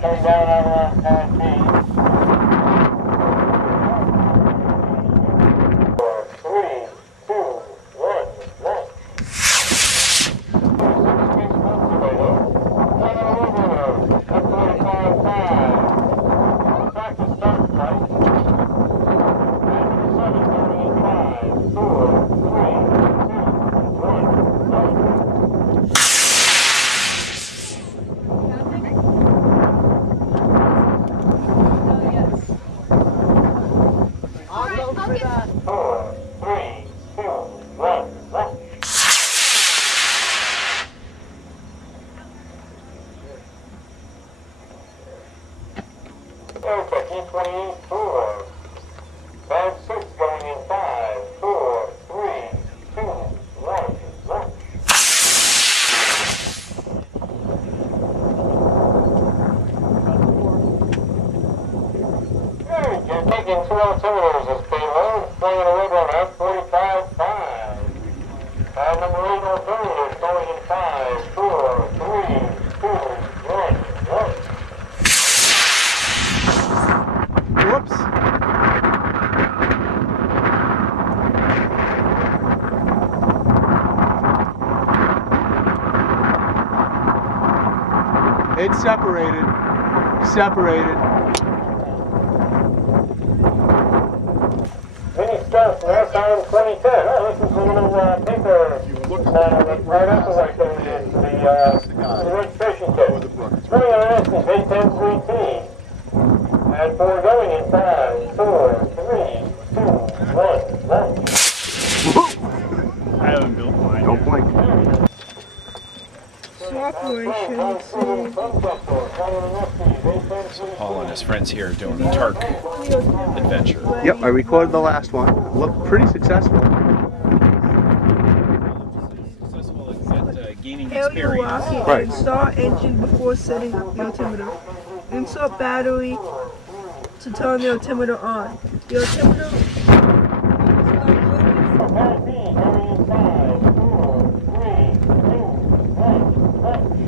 Coming down on pad B. 4, 3, 2, 1, launch. 6 months away though. F-45 5. Practice start flight. And 7 going in 5, 4, 3, 2, 1, launch. Okay, 28-4. Band 6 going in 5, 4, 3, 2, 1, launch. Very good. Taking 2 altimeters as payload, flying a red on F-45 5. Pad number 8 alternative going in 5, 4, 3, 2, 1, launch. Whoops. It's separated. Separated. Mini stuff, last time 2010. Oh, this is a little paper right up the right there, the registration code. Running on this is 810-3T. And 4 going in 5, 4, 3, 2, 1, launch. I haven't built mine. Don't blink. Paul and his friends here doing the Turk adventure. Yep, I recorded the last one. Looked pretty successful. Successful at gaining Hail your experience. rocket Right. and start engine before setting the altimeter. Insert battery to turn the altimeter on. The altimeter Pad B going in 5, 4, 3, 2, 1, launch.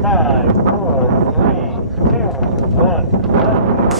Five, 4, 3, 2, 1, launch.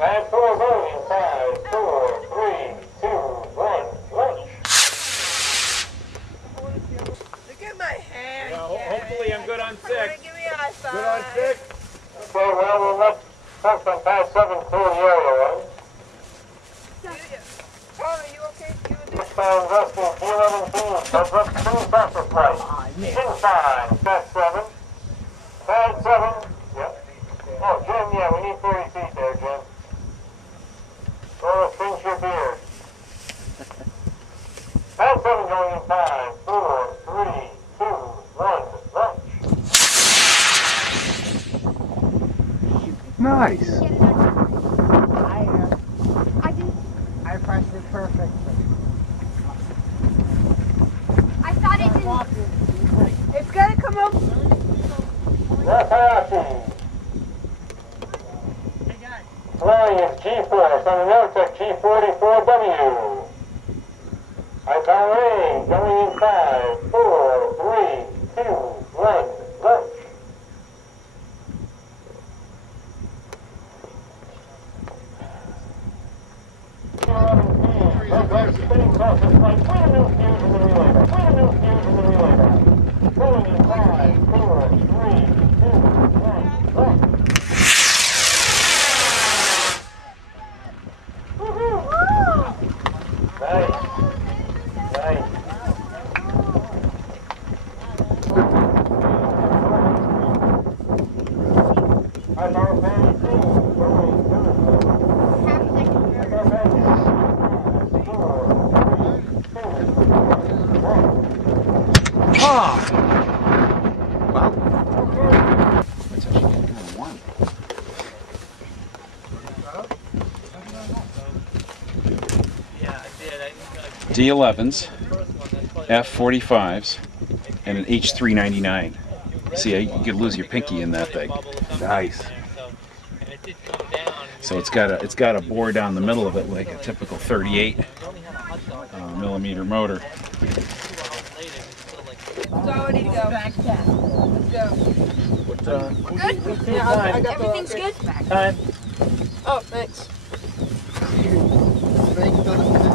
And 4 going in 5, 4, 3, 2, 1, launch. Look at my hand. Hopefully I'm good on Give 6. me a high five. Good on 6. Okay, well, we'll let folks on pad 7 clear the area, right? Paul, are you okay? Investing P11 so let's do faster flight. Inside, pad 7. Pad 7, yep. Oh, Jim, yeah, we need 30 feet there, Jim. Oh, pinch your beard. Pad 7 going in 5, 4, 3, 2, 1, launch. Nice. I pressed it perfectly. I thought it didn't. It's gonna come up. Rapayashi. Flying is G-Force on the Militech G44W. Icon going in 5, 4, 3, 2, 1, launch. Spinning across the flight. Put a new fuse in the relay. Put a new fuse in the relay. Going in 5, 4, 3, 2, D11s, F45s, and an H399. See, you could lose your pinky in that thing. Nice. So it's got a bore down the middle of it like a typical 38 millimeter motor. It's already go. Let's go. Good? Yeah, I got everything's good? Time. Oh, thanks. Thank you.